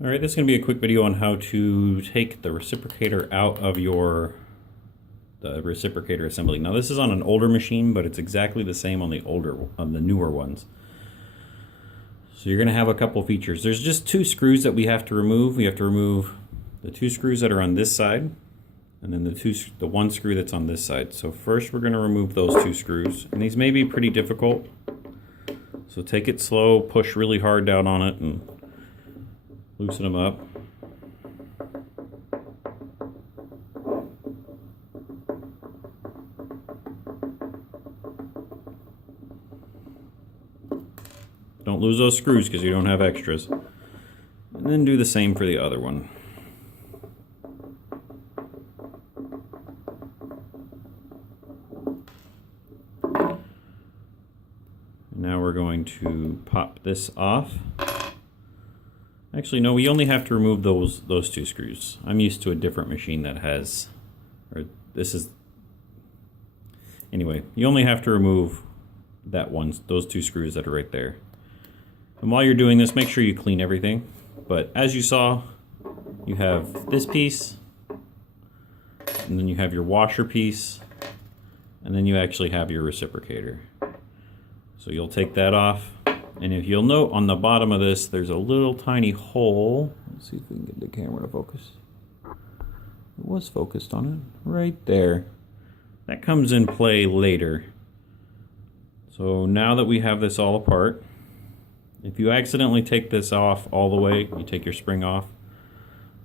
Alright, this is going to be a quick video on how to take the reciprocator out of the reciprocator assembly. Now this is on an older machine, but it's exactly the same on the newer ones. So you're going to have a couple features. There's just two screws that we have to remove. We have to remove the two screws that are on this side, and then the one screw that's on this side. So first we're going to remove those two screws, and these may be pretty difficult. So take it slow, push really hard down on it, and loosen them up. Don't lose those screws because you don't have extras. And then do the same for the other one. Now we're going to pop this off. Actually, no, we only have to remove those two screws. I'm used to a different machine that has, or this is, anyway, you only have to remove those two screws that are right there. And while you're doing this, make sure you clean everything. But as you saw, you have this piece, and then you have your washer piece, and then you actually have your reciprocator. So you'll take that off. And if you'll note on the bottom of this, there's a little tiny hole. Let's see if we can get the camera to focus. It was focused on it, right there. That comes in play later. So now that we have this all apart, if you accidentally take this off all the way, you take your spring off,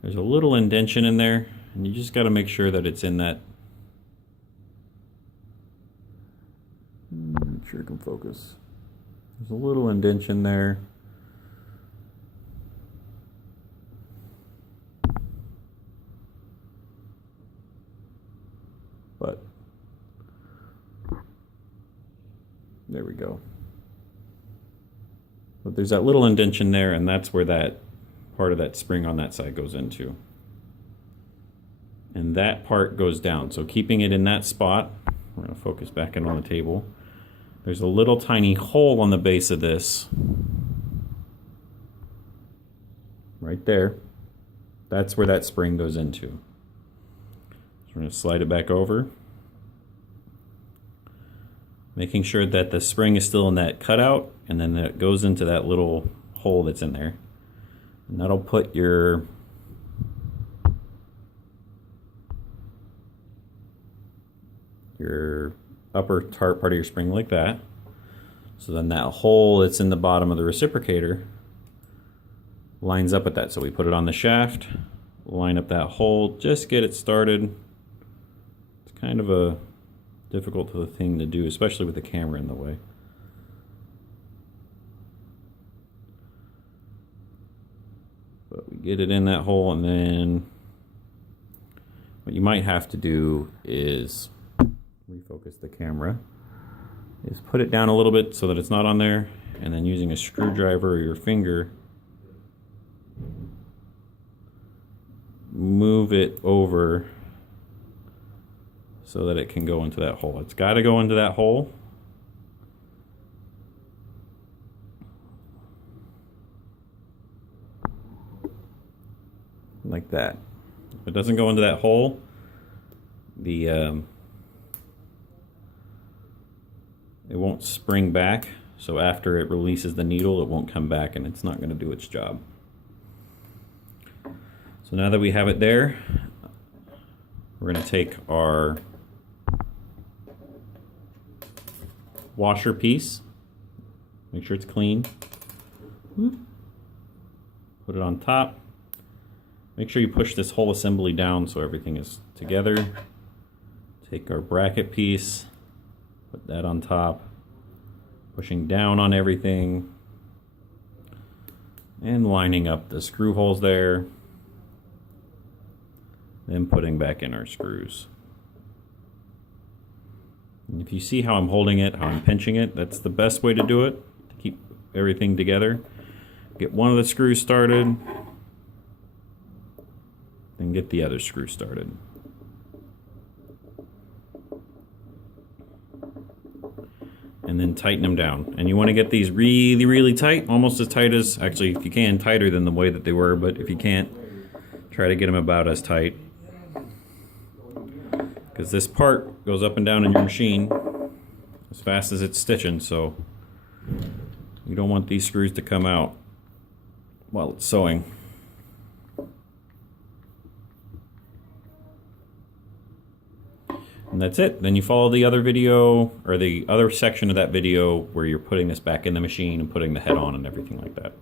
there's a little indention in there, and you just got to make sure that it's in that. Make sure it can focus. There's a little indention there. But there we go. But there's that little indention there, and that's where that part of that spring on that side goes into. And that part goes down. So keeping it in that spot, we're going to focus back in on the table. There's a little tiny hole on the base of this. Right there. That's where that spring goes into. So we're going to slide it back over. Making sure that the spring is still in that cutout, and then it goes into that little hole that's in there. And that'll put your upper part of your spring like that. So then that hole that's in the bottom of the reciprocator lines up with that. So we put it on the shaft, line up that hole, just get it started. It's kind of a difficult thing to do, especially with the camera in the way. But we get it in that hole, and then what you might have to do is refocus the camera, is put it down a little bit so that it's not on there, and then using a screwdriver or your finger, move it over so that it can go into that hole. It's got to go into that hole. Like that. If it doesn't go into that hole, it won't spring back, so after it releases the needle, it won't come back, and it's not going to do its job. So now that we have it there, we're going to take our washer piece, make sure it's clean, put it on top. Make sure you push this whole assembly down so everything is together. Take our bracket piece, put that on top, pushing down on everything, and lining up the screw holes there, then putting back in our screws. And if you see how I'm holding it, how I'm pinching it, that's the best way to do it, to keep everything together. Get one of the screws started, then get the other screw started. and then tighten them down. And you want to get these really, really tight, almost as tight as, actually, if you can, tighter than the way that they were, but if you can't, try to get them about as tight. Because this part goes up and down in your machine as fast as it's stitching, so you don't want these screws to come out while it's sewing. And that's it. Then you follow the other video, or the other section of that video where you're putting this back in the machine and putting the head on and everything like that.